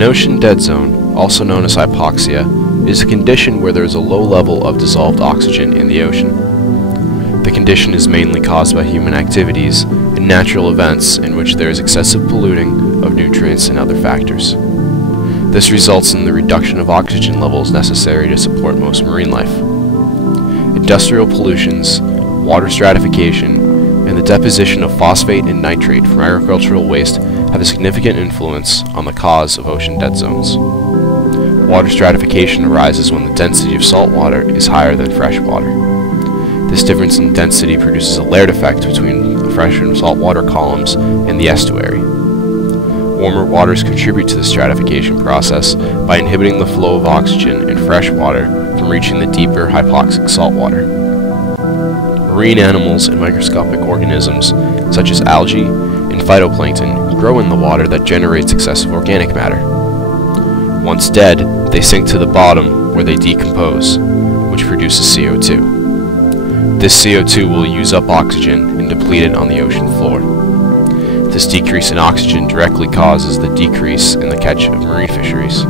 An ocean dead zone, also known as hypoxia, is a condition where there is a low level of dissolved oxygen in the ocean. The condition is mainly caused by human activities and natural events in which there is excessive polluting of nutrients and other factors. This results in the reduction of oxygen levels necessary to support most marine life. Industrial pollutions, water stratification, and the deposition of phosphate and nitrate from agricultural waste have a significant influence on the cause of ocean dead zones. Water stratification arises when the density of salt water is higher than fresh water. This difference in density produces a layered effect between the fresh and saltwater columns and the estuary. Warmer waters contribute to the stratification process by inhibiting the flow of oxygen in fresh water from reaching the deeper hypoxic saltwater. Marine animals and microscopic organisms, such as algae and phytoplankton, grow in the water that generates excessive organic matter. Once dead, they sink to the bottom where they decompose, which produces CO2. This CO2 will use up oxygen and deplete it on the ocean floor. This decrease in oxygen directly causes the decrease in the catch of marine fisheries.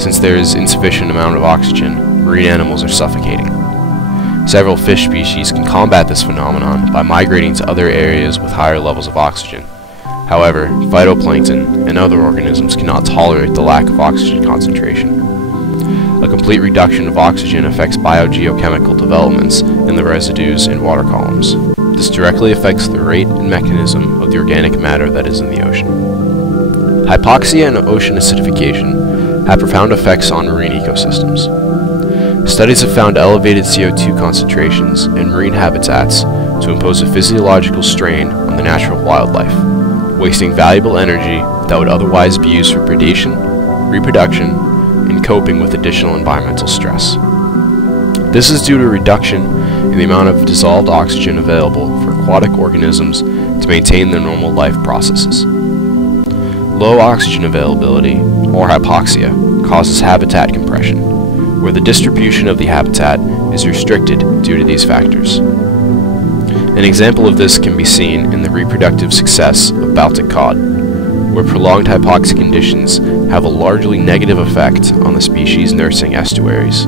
Since there is insufficient amount of oxygen, marine animals are suffocating. Several fish species can combat this phenomenon by migrating to other areas with higher levels of oxygen. However, phytoplankton and other organisms cannot tolerate the lack of oxygen concentration. A complete reduction of oxygen affects biogeochemical developments in the residues and water columns. This directly affects the rate and mechanism of the organic matter that is in the ocean. Hypoxia and ocean acidification have profound effects on marine ecosystems. Studies have found elevated CO2 concentrations in marine habitats to impose a physiological strain on the natural wildlife, wasting valuable energy that would otherwise be used for predation, reproduction, and coping with additional environmental stress. This is due to a reduction in the amount of dissolved oxygen available for aquatic organisms to maintain their normal life processes. Low oxygen availability, or hypoxia, causes habitat compression, where the distribution of the habitat is restricted due to these factors. An example of this can be seen in the reproductive success of Baltic cod, where prolonged hypoxic conditions have a largely negative effect on the species nursing estuaries,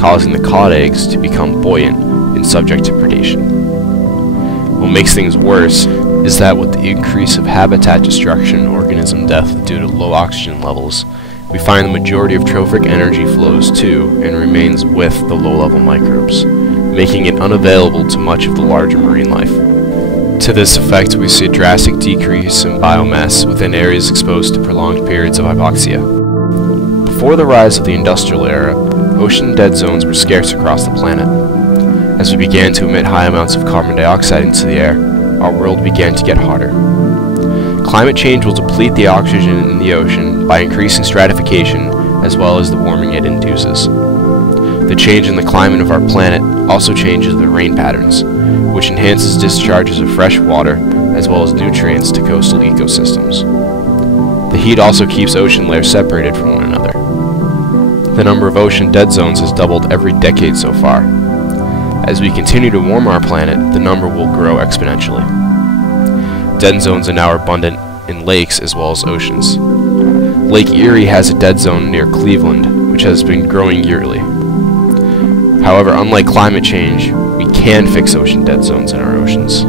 causing the cod eggs to become buoyant and subject to predation. What makes things worse is that with the increase of habitat destruction and organism death due to low oxygen levels, we find the majority of trophic energy flows to and remains with the low-level microbes, making it unavailable to much of the larger marine life. To this effect, we see a drastic decrease in biomass within areas exposed to prolonged periods of hypoxia. Before the rise of the industrial era, ocean dead zones were scarce across the planet. As we began to emit high amounts of carbon dioxide into the air, our world began to get hotter. Climate change will deplete the oxygen in the ocean by increasing stratification as well as the warming it induces. The change in the climate of our planet also changes the rain patterns, which enhances discharges of fresh water as well as nutrients to coastal ecosystems. The heat also keeps ocean layers separated from one another. The number of ocean dead zones has doubled every decade so far. As we continue to warm our planet, the number will grow exponentially. Dead zones are now abundant in lakes as well as oceans. Lake Erie has a dead zone near Cleveland, which has been growing yearly. However, unlike climate change, we can fix ocean dead zones in our oceans.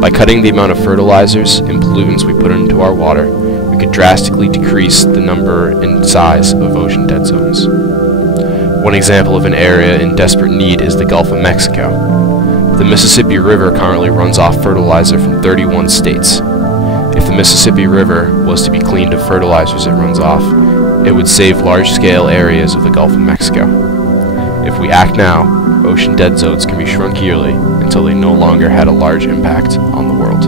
By cutting the amount of fertilizers and pollutants we put into our water, we could drastically decrease the number and size of ocean dead zones. One example of an area in desperate need is the Gulf of Mexico. The Mississippi River currently runs off fertilizer from 31 states. If the Mississippi River was to be cleaned of fertilizers it runs off, it would save large-scale areas of the Gulf of Mexico. If we act now, ocean dead zones can be shrunk yearly until they no longer had a large impact on the world.